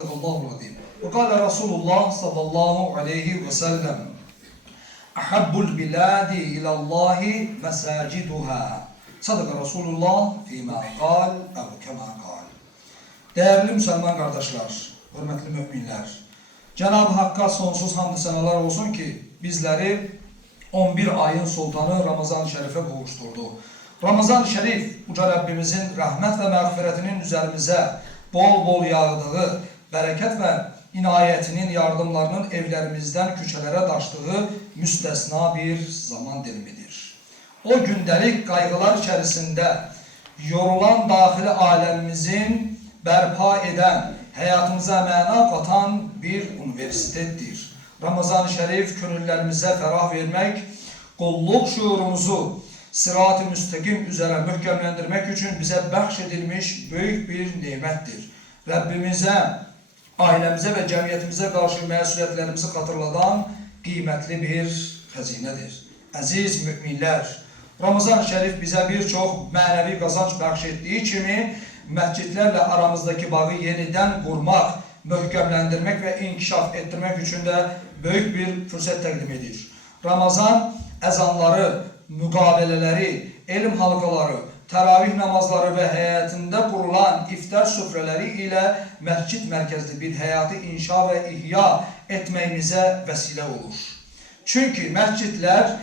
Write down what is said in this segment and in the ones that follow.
Allah'u ve kâle Resulullah sallallahu aleyhi ve sellem ahabbul biladi ilallahi mesaciduha. Sadaka Resulullah fîmâ kâl ev kemâ kâl. Değerli Müslüman kardeşler, hürmetli müminler, Cenab-ı Hakk'a sonsuz hamd senalar olsun ki bizleri 11 ayın sultanı Ramazan-ı Şerif'e kavuşturdu. Ramazan-ı Şerif, Uca Rabbimizin rahmet ve mağfiretinin üzerimize bol bol yağdığı, bereket ve inayetinin yardımlarının evlerimizden küçelere taştığı müstesna bir zaman dilimidir. O gündelik kaygılar içerisinde yorulan dahili alemimizin berpa eden, hayatımıza mana katan bir üniversitedir. Ramazan-ı Şerif gönüllerimize ferah vermek, kulluk şuurumuzu sırat-ı müstakim üzere mühkemlendirmek için bize bahşedilmiş büyük bir nimettir. Rabbimize, ailemize ve cemiyetimize karşı mesuliyetlerimizi hatırlatan kıymetli bir hazinedir. Aziz müminler, Ramazan-ı Şerif bize birçok manevi kazanç bahşettiği kimi mescitlerle aramızdaki bağı yeniden kurmak, mühkemlendirmek ve inkişaf ettirmek için de büyük bir fırsat takdim edir. Ramazan ezanları, mukabeleleri, ilim halkaları, teravih namazları ve hayatında kurulan iftar süfreleri ile mescit merkezli bir hayatı inşa ve ihya etmemize vesile olur. Çünkü mescitler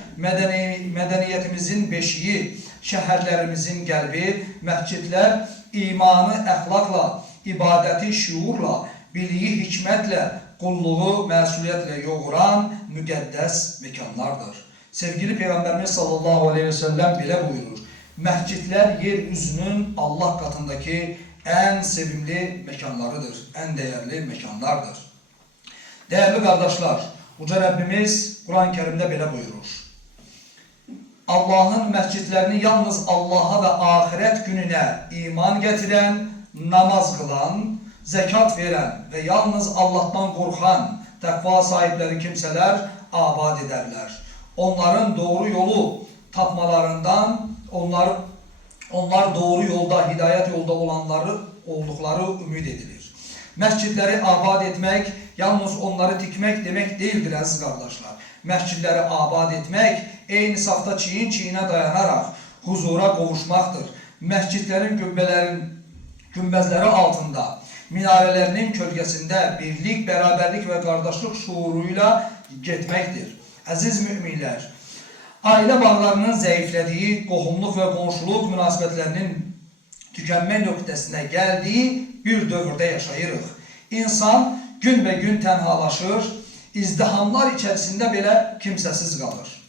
medeniyetimizin beşiği, şehirlerimizin kalbi, mescitler imanı ahlakla, ibadeti şuurla, biliği hikmetle, kulluğu mesuliyetle yoğuran müqəddəs mekanlardır. Sevgili Peygamberimiz sallallahu aleyhi ve sellem bile buyurur. Mescitler yeryüzünün Allah katındaki en sevimli mekanlarıdır, en değerli mekanlardır. Değerli kardeşler, Uca Rabbimiz Kur'an-ı Kerim'de bile buyurur. Allah'ın mescitlerini yalnız Allah'a ve ahiret gününe iman getiren, namaz kılan, zekat veren ve yalnız Allah'tan korkan, takva sahipleri kimseler abad ederler. Onların doğru yolu tapmalarından, onlar doğru yolda, hidayet yolda olanları oldukları ümit edilir. Mescitleri abad etmek, yalnız onları dikmek demek değildir aziz kardeşler. Mescitleri abad etmek, aynı safta çiğin çiğine dayanarak huzura kavuşmaktır. Mescitlerin gümbezleri altında, minarelerinin kölgesinde birlik, beraberlik ve kardeşlik şuuruyla gitmektir. Aziz müminler, aile bağlarının zayıflediği, qohumluq ve komşuluk münasibetlerinin tükenme noktasına geldiği bir dövrde yaşayırıq. İnsan gün ve gün tenhalaşır, izdihamlar içerisinde bile kimsesiz kalır.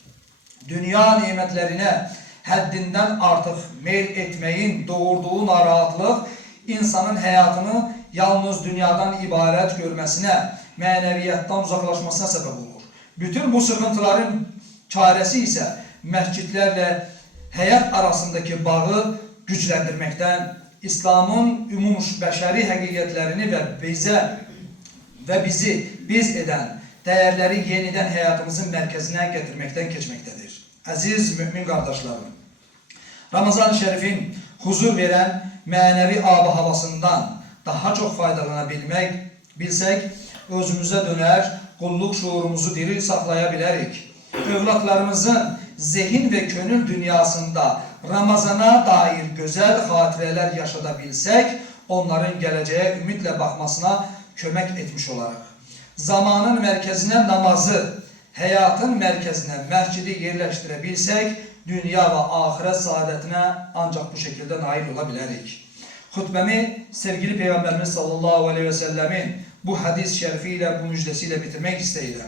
Dünya nimetlerine haddinden artık meyl etmeyin doğurduğu narahatlık, insanın hayatını yalnız dünyadan ibaret görmesine, maneviyattan uzaklaşmasına sebep olur. Bütün bu sıkıntıların çaresi ise mescitlerle hayat arasındaki bağı güçlendirmekten, İslam'ın ümumuş beşeri hakikatlerini ve bizi biz eden değerleri yeniden hayatımızın merkezine getirmekten geçmektedir. Aziz mümin kardeşlerim, Ramazan-ı Şerif'in huzur veren manevi ab-ı havasından daha çok faydalanabilsek, özümüze döner, kulluk şuurumuzu diri saklayabilirik. Evlatlarımızın zihin ve gönül dünyasında Ramazana dair güzel hatireler yaşatabilsek, onların geleceğe ümitle bakmasına kömek etmiş olarak. Zamanın merkezine namazı, hayatın merkezine mescidi yerleştirebilsek, dünya ve ahiret saadetine ancak bu şekilde nail olabilirik. Hutbemi sevgili Peygamberimiz sallallahu aleyhi ve sellemin bu hadis-i şerifiyle, bu müjdesiyle bitirmek istedim.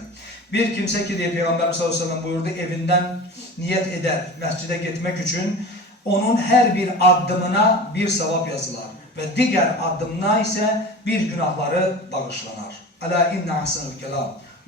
Bir kimse ki diye Peygamberimiz sallallahu aleyhi ve sellem buyurdu, evinden niyet eder mescide gitmek için, onun her bir adımına bir sevap yazılar ve diğer adımına ise bir günahları bağışlanar. Ala inna ahsenul kelam.